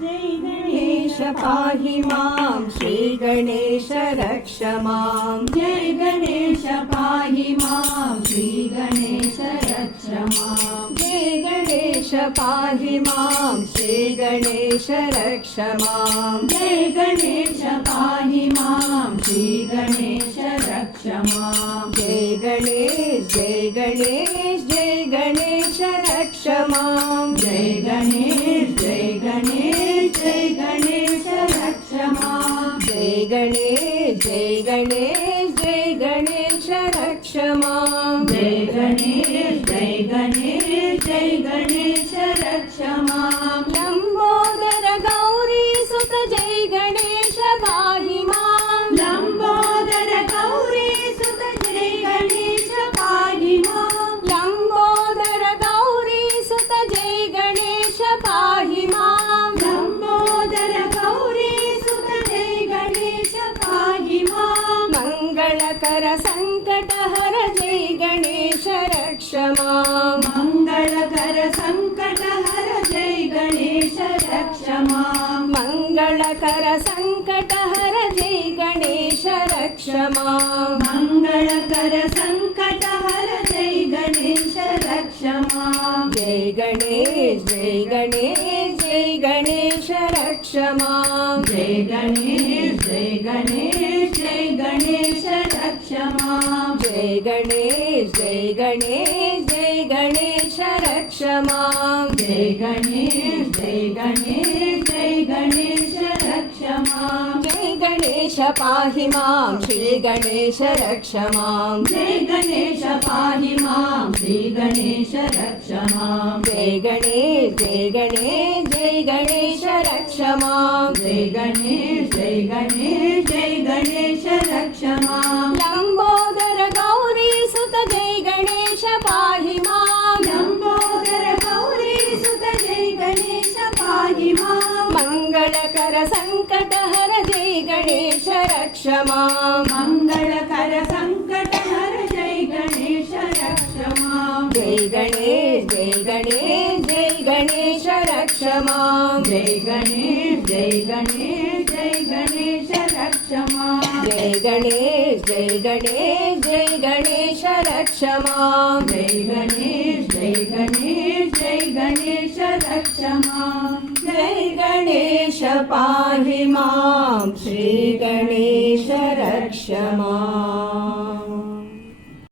जय गणेश पाहि मां श्री गणेश रक्ष मां जय गणेश पाहि मां श्री गणेश रक्ष मां जय गणेश पाहि मां श्री गणेश रक्ष मां जय गणेश पाहि मां श्री गणेश रक्ष मां जय गणेश जय गणेश जय गणेश रक्ष मां जय गणेश जय गणेश जय गणेश रक्ष मां जय गणेश जय गणेश जय गणेश रक्ष मां जय गणेश जय गणेश जय गणेश रक्ष मां लंबोदर गौरी सुत जय गणेश पाहि मां लंबोदर गौरी सुत जय गणेश पाहि मां लंबोदर गौरी सुत जय गणेश पाहि मां लंबोदर गौरी सुत जय गणेश पाहि मां मंगलकर संकटहर जय गणेश रक्ष मां मंगलकर संकटहर जय गणेश रक्ष मां मंगलकर संकटहर जय गणेश रक्ष मां मंगलकर संकटहर जय गणेश रक्ष मां जय गणेश जय गणेश जय गणेश रक्ष मां जय गणेश जय गणेश जय गणेश रक्ष मां जय गणेश जय गणेश जय गणेश रक्ष मां जय गणेश जय गणेश जय गणेश रक्ष मां जय गणेश पाहि मां श्री गणेश रक्ष मां जय गणेश पाहि मां श्री गणेश रक्ष मां जय गणेश जय गणेश जय गणेश रक्ष मां जय गणेश जय गणेश जय गणेश रक्ष मां लंबोदर गौरी सुत जय गणेश पाहि मां लंबोदर गौरी सुत जय गणेश पाहि मां मंगलकर संकटहर जय गणेश रक्ष मां मंगलकर संकटहर जय गणेश रक्ष मां जय गणेश जय गणेश जय गणेश रक्ष मां जय गणेश जय गणेश जय गणेश रक्ष मां जय गणेश जय गणेश जय गणेश रक्ष मां जय गणेश जय गणेश जय गणेश रक्ष मां जय गणेश पाहि मां श्री गणेश रक्ष मां।